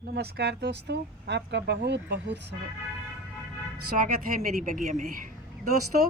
नमस्कार दोस्तों, आपका बहुत बहुत स्वागत है मेरी बगिया में। दोस्तों,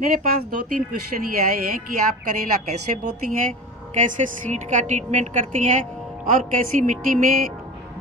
मेरे पास 2-3 क्वेश्चन ये आए हैं कि आप करेला कैसे बोती हैं, कैसे सीड का ट्रीटमेंट करती हैं और कैसी मिट्टी में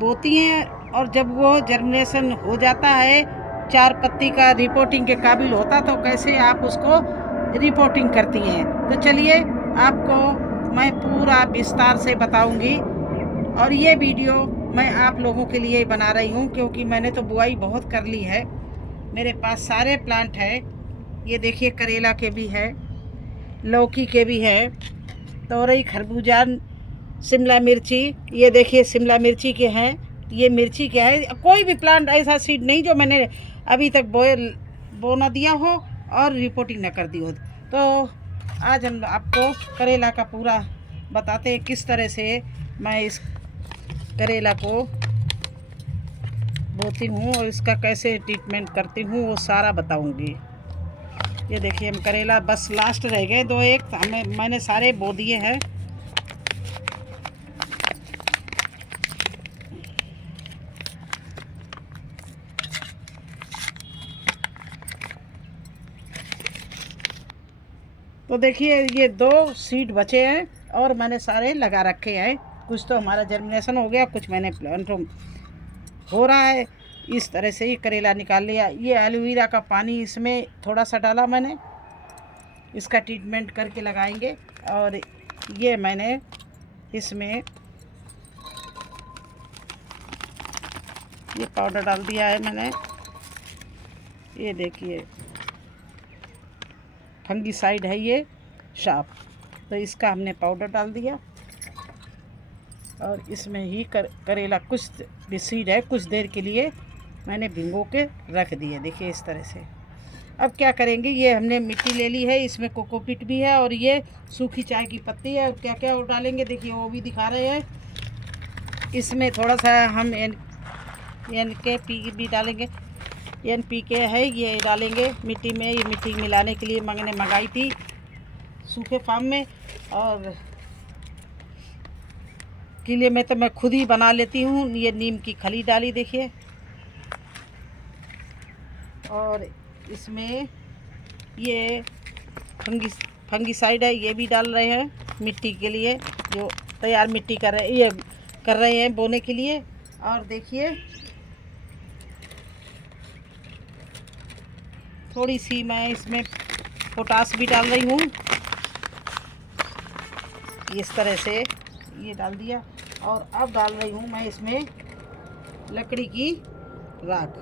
बोती हैं, और जब वो जर्मिनेशन हो जाता है, 4 पत्ती का रिपोर्टिंग के काबिल होता, तो कैसे आप उसको रिपोर्टिंग करती हैं। तो चलिए आपको मैं पूरा विस्तार से बताऊंगी। और ये वीडियो मैं आप लोगों के लिए बना रही हूँ क्योंकि मैंने तो बुआई बहुत कर ली है। मेरे पास सारे प्लांट हैं। ये देखिए, करेला के भी है, लौकी के भी है, तोरई, खरबूजा, शिमला मिर्ची। ये देखिए, शिमला मिर्ची के हैं, ये मिर्ची के है। कोई भी प्लांट ऐसा सीड नहीं जो मैंने अभी तक बो ना दिया हो और रिपोर्टिंग ना कर दी हो। तो आज हम आपको करेला का पूरा बताते हैं किस तरह से मैं इस करेला को बोती हूँ और इसका कैसे ट्रीटमेंट करती हूँ, वो सारा बताऊँगी। ये देखिए, हम करेला बस लास्ट रह गए 2-1, मैंने सारे बो दिए हैं। तो देखिए, ये 2 सीड बचे हैं और मैंने सारे लगा रखे हैं। कुछ तो हमारा जर्मिनेशन हो गया, कुछ मैंने प्लांट हो रहा है। इस तरह से ये करेला निकाल लिया। ये एलोवेरा का पानी इसमें थोड़ा सा डाला मैंने, इसका ट्रीटमेंट करके लगाएंगे। और ये मैंने इसमें ये पाउडर डाल दिया है मैंने। ये देखिए, फंगीसाइड है ये शार्प, तो इसका हमने पाउडर डाल दिया। और इसमें ही करेला कुछ भी सीड है, कुछ देर के लिए मैंने भिगो के रख दिए। देखिए इस तरह से। अब क्या करेंगे, ये हमने मिट्टी ले ली है, इसमें कोकोपीट भी है और ये सूखी चाय की पत्ती है। और क्या क्या वो डालेंगे देखिए, वो भी दिखा रहे हैं। इसमें थोड़ा सा हम NPK भी डालेंगे। NPK है, ये डालेंगे मिट्टी में। ये मिट्टी मिलाने के लिए मैंने मंगाई थी सूखे फार्म में, और के लिए मैं तो मैं खुद ही बना लेती हूँ। ये नीम की खली डाली देखिए, और इसमें ये फंगीसाइड है, ये भी डाल रहे हैं मिट्टी के लिए, जो तैयार मिट्टी कर रहे हैं बोने के लिए। और देखिए, थोड़ी सी मैं इसमें पोटास भी डाल रही हूँ। इस तरह से ये डाल दिया। और अब डाल रही हूँ मैं इसमें लकड़ी की राख,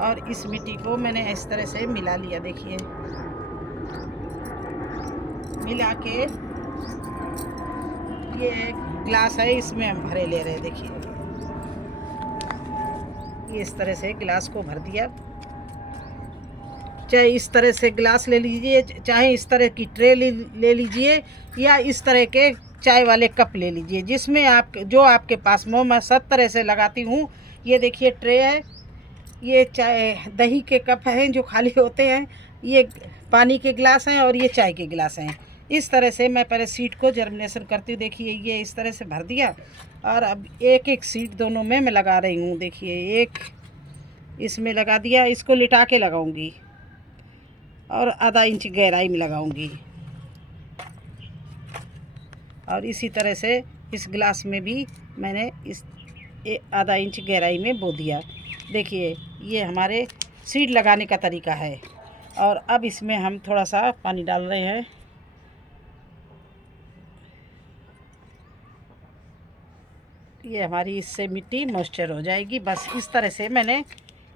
और इस मिट्टी को मैंने इस तरह से मिला लिया। देखिए, मिला के ये एक गिलास है, इसमें हम भरे ले रहे हैं। देखिए, ये इस तरह से गिलास को भर दिया। चाहे इस तरह से गिलास ले लीजिए, चाहे इस तरह की ट्रे ले लीजिए, या इस तरह के चाय वाले कप ले लीजिए, जिसमें जो आपके पास हो। मैं सब तरह से लगाती हूँ। ये देखिए, ट्रे है, ये चाय दही के कप हैं जो खाली होते हैं, ये पानी के गिलास हैं, और ये चाय के गिलास हैं। इस तरह से मैं पहले सीड को जर्मिनेशन करती हूँ। देखिए, ये इस तरह से भर दिया, और अब एक एक सीड दोनों में मैं लगा रही हूँ। देखिए, एक इसमें लगा दिया, इसको लिटा के लगाऊंगी और आधा इंच गहराई में लगाऊंगी। और इसी तरह से इस गिलास में भी मैंने इस आधा इंच गहराई में बो दिया। देखिए, ये हमारे सीड लगाने का तरीका है। और अब इसमें हम थोड़ा सा पानी डाल रहे हैं। ये हमारी इससे मिट्टी मॉइस्चर हो जाएगी। बस इस तरह से मैंने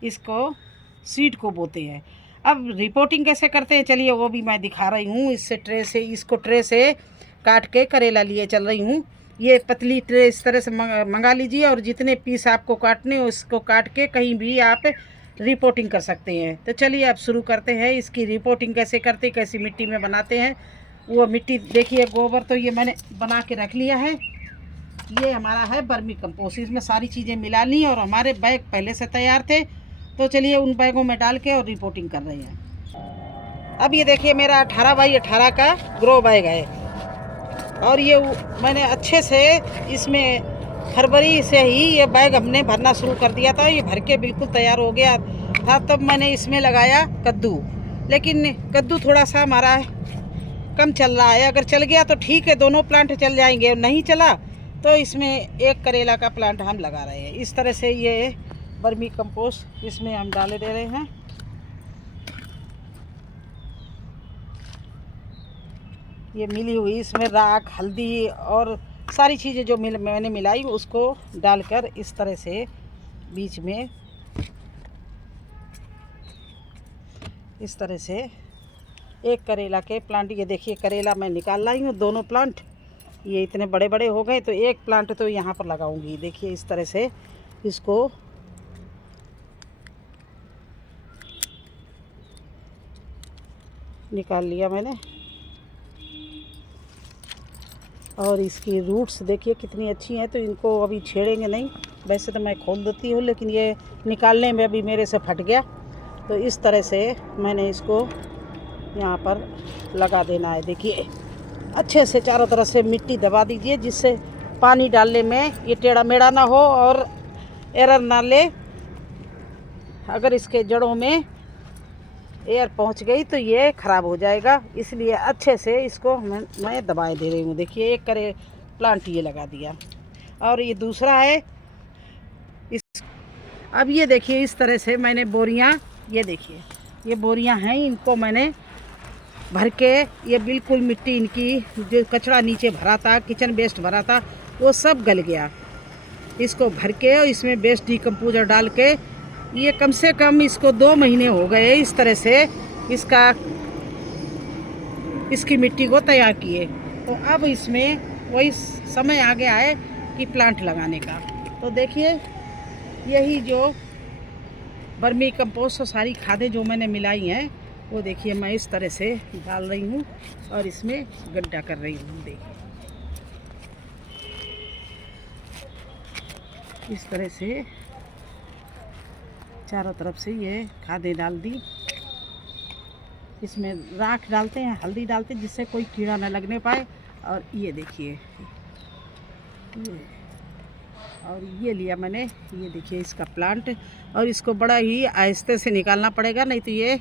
इसको सीड को बोते हैं। अब रिपोर्टिंग कैसे करते हैं, चलिए वो भी मैं दिखा रही हूँ। इसको ट्रे से काट के करेला लिए चल रही हूँ। ये पतली ट्रे इस तरह से मंगा लीजिए, और जितने पीस आपको काटने हो उसको काट के कहीं भी आप रिपोर्टिंग कर सकते हैं। तो चलिए अब शुरू करते हैं। इसकी रिपोर्टिंग कैसे करते हैं, कैसी मिट्टी में बनाते हैं, वो मिट्टी देखिए। गोबर तो ये मैंने बना के रख लिया है। ये हमारा है वर्मी कंपोस्ट, इसमें सारी चीज़ें मिला ली, और हमारे बैग पहले से तैयार थे। तो चलिए उन बैगों में डाल के और रिपोर्टिंग कर रहे हैं। अब ये देखिए, मेरा 18x18 का ग्रो बैग है, और ये मैंने अच्छे से इसमें फरवरी से ही ये बैग हमने भरना शुरू कर दिया था। ये भर के बिल्कुल तैयार हो गया था, तब मैंने इसमें लगाया कद्दू। लेकिन कद्दू थोड़ा सा हमारा कम चल रहा है। अगर चल गया तो ठीक है, दोनों प्लांट चल जाएंगे। नहीं चला तो इसमें एक करेला का प्लांट हम लगा रहे हैं। इस तरह से ये वर्मी कंपोस्ट इसमें हम डाले दे रहे हैं। ये मिली हुई इसमें राख, हल्दी और सारी चीज़ें जो मैंने मिलाई उसको डालकर इस तरह से बीच में इस तरह से एक करेला के प्लांट, ये देखिए करेला मैं निकाल लाई हूँ। दोनों प्लांट ये इतने बड़े बड़े हो गए तो एक प्लांट तो यहाँ पर लगाऊंगी। देखिए इस तरह से इसको निकाल लिया मैंने। और इसकी रूट्स देखिए कितनी अच्छी हैं, तो इनको अभी छेड़ेंगे नहीं। वैसे तो मैं खोल देती हूँ, लेकिन ये निकालने में अभी मेरे से फट गया। तो इस तरह से मैंने इसको यहाँ पर लगा देना है। देखिए अच्छे से चारों तरफ से मिट्टी दबा दीजिए, जिससे पानी डालने में ये टेढ़ा मेढ़ा ना हो और एरर ना ले। अगर इसके जड़ों में एयर पहुंच गई तो ये ख़राब हो जाएगा, इसलिए अच्छे से इसको मैं दबाए दे रही हूँ। देखिए एक करे प्लांट ये लगा दिया, और ये दूसरा है इस। अब ये देखिए इस तरह से मैंने बोरियाँ, ये देखिए ये बोरियाँ हैं, इनको मैंने भर के, ये बिल्कुल मिट्टी इनकी जो कचरा नीचे भरा था, किचन वेस्ट भरा था, वो सब गल गया। इसको भर के और इसमें वेस्ट डिकम्पोजर डाल के, ये कम से कम इसको 2 महीने हो गए इस तरह से इसकी मिट्टी को तैयार किए। तो अब इसमें वही समय आ गया है कि प्लांट लगाने का। तो देखिए यही जो वर्मी कंपोस्ट और सारी खादें जो मैंने मिलाई हैं, वो देखिए मैं इस तरह से डाल रही हूँ और इसमें गड्ढा कर रही हूँ। देखिए इस तरह से चारों तरफ से ये खादें डाल दी। इसमें राख डालते हैं, हल्दी डालते हैं, जिससे कोई कीड़ा न लगने पाए। और ये देखिए और ये लिया मैंने, ये देखिए इसका प्लांट। और इसको बड़ा ही आहिस्ते से निकालना पड़ेगा, नहीं तो ये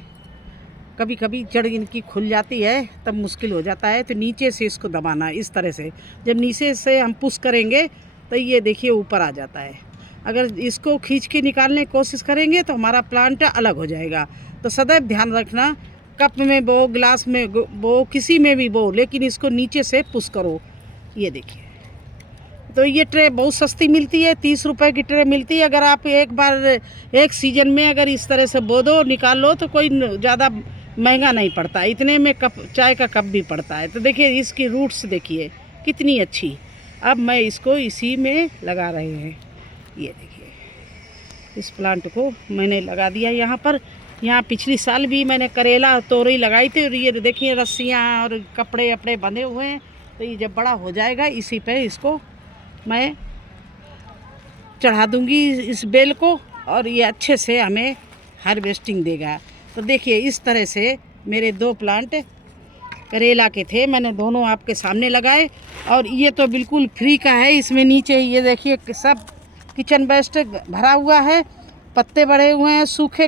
कभी कभी जड़ इनकी खुल जाती है, तब मुश्किल हो जाता है। तो नीचे से इसको दबाना है इस तरह से। जब नीचे से हम पुश करेंगे तो ये देखिए ऊपर आ जाता है। अगर इसको खींच के निकालने की कोशिश करेंगे तो हमारा प्लांट अलग हो जाएगा। तो सदैव ध्यान रखना, कप में बो, गिलास में बो, किसी में भी बो, लेकिन इसको नीचे से पुश करो। ये देखिए, तो ये ट्रे बहुत सस्ती मिलती है, 30 रुपए की ट्रे मिलती है। अगर आप एक बार एक सीजन में अगर इस तरह से बो दो, निकाल लो, तो कोई ज़्यादा महंगा नहीं पड़ता। इतने में कप चाय का कप भी पड़ता है। तो देखिए इसकी रूट्स देखिए कितनी अच्छी। अब मैं इसको इसी में लगा रहे हैं। ये देखिए इस प्लांट को मैंने लगा दिया यहाँ पर। यहाँ पिछली साल भी मैंने करेला और तोरई लगाई थी, और ये देखिए रस्सियाँ और कपड़े वपड़े बंधे हुए हैं। तो ये जब बड़ा हो जाएगा इसी पे इसको मैं चढ़ा दूँगी इस बेल को, और ये अच्छे से हमें हार्वेस्टिंग देगा। तो देखिए इस तरह से मेरे 2 प्लांट करेला के थे, मैंने दोनों आपके सामने लगाए। और ये तो बिल्कुल फ्री का है। इसमें नीचे ये देखिए सब किचन वेस्ट भरा हुआ है, पत्ते बढ़े हुए हैं सूखे,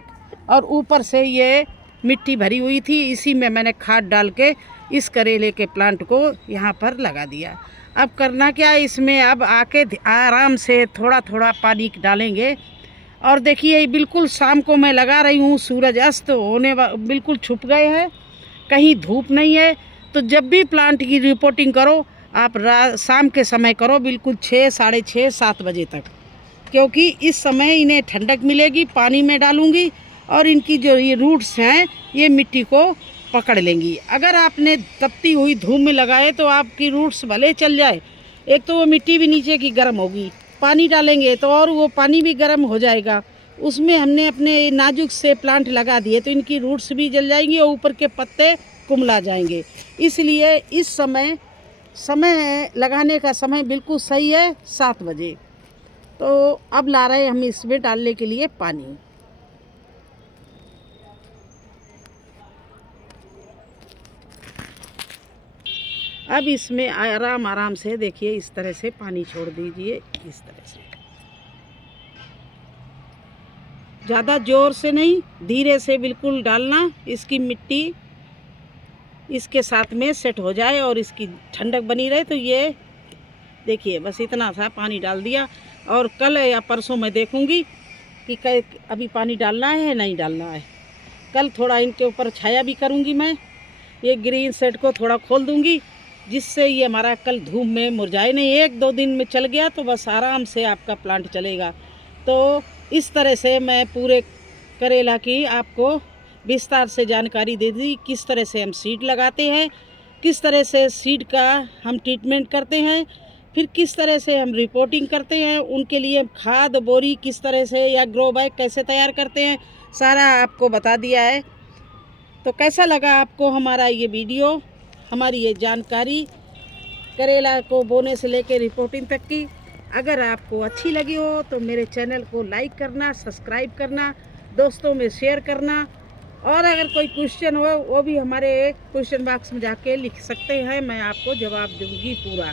और ऊपर से ये मिट्टी भरी हुई थी। इसी में मैंने खाद डाल के इस करेले के प्लांट को यहाँ पर लगा दिया। अब करना क्या है, इसमें अब आके आराम से थोड़ा थोड़ा पानी डालेंगे। और देखिए बिल्कुल शाम को मैं लगा रही हूँ, सूरज अस्त होने बिल्कुल छुप गए हैं, कहीं धूप नहीं है। तो जब भी प्लांट की रिपोर्टिंग करो आप शाम के समय करो, बिल्कुल 6, साढ़े 6, 7 बजे तक, क्योंकि इस समय इन्हें ठंडक मिलेगी। पानी में डालूंगी और इनकी जो ये रूट्स हैं ये मिट्टी को पकड़ लेंगी। अगर आपने तपती हुई धूप में लगाए तो आपकी रूट्स भले चल जाए, एक तो वो मिट्टी भी नीचे की गर्म होगी, पानी डालेंगे तो और वो पानी भी गर्म हो जाएगा। उसमें हमने अपने नाजुक से प्लांट लगा दिए तो इनकी रूट्स भी जल जाएंगी और ऊपर के पत्ते कुमला जाएंगे। इसलिए इस समय लगाने का समय बिल्कुल सही है, 7 बजे। तो अब ला रहे हैं हम इसमें डालने के लिए पानी। अब इसमें आराम आराम से देखिए इस तरह से पानी छोड़ दीजिए, इस तरह से, ज़्यादा ज़ोर से नहीं, धीरे से बिल्कुल डालना। इसकी मिट्टी इसके साथ में सेट हो जाए और इसकी ठंडक बनी रहे। तो ये देखिए बस इतना सा पानी डाल दिया, और कल या परसों मैं देखूंगी कि अभी पानी डालना है या नहीं डालना है। कल थोड़ा इनके ऊपर छाया भी करूंगी, मैं ये ग्रीन सेट को थोड़ा खोल दूंगी, जिससे ये हमारा कल धूप में मुरझाए नहीं। 1-2 दिन में चल गया तो बस आराम से आपका प्लांट चलेगा। तो इस तरह से मैं पूरे करेला की आपको विस्तार से जानकारी दे दी, किस तरह से हम सीड लगाते हैं, किस तरह से सीड का हम ट्रीटमेंट करते हैं, फिर किस तरह से हम रिपोर्टिंग करते हैं, उनके लिए खाद बोरी किस तरह से या ग्रो बैग कैसे तैयार करते हैं, सारा आपको बता दिया है। तो कैसा लगा आपको हमारा ये वीडियो, हमारी ये जानकारी करेला को बोने से लेकर रिपोर्टिंग तक की? अगर आपको अच्छी लगी हो तो मेरे चैनल को लाइक करना, सब्सक्राइब करना, दोस्तों में शेयर करना, और अगर कोई क्वेश्चन हो वो भी हमारे क्वेश्चन बॉक्स में जाके लिख सकते हैं, मैं आपको जवाब दूंगी पूरा।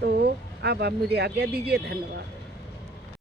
तो अब आप मुझे आज्ञा दीजिए। धन्यवाद।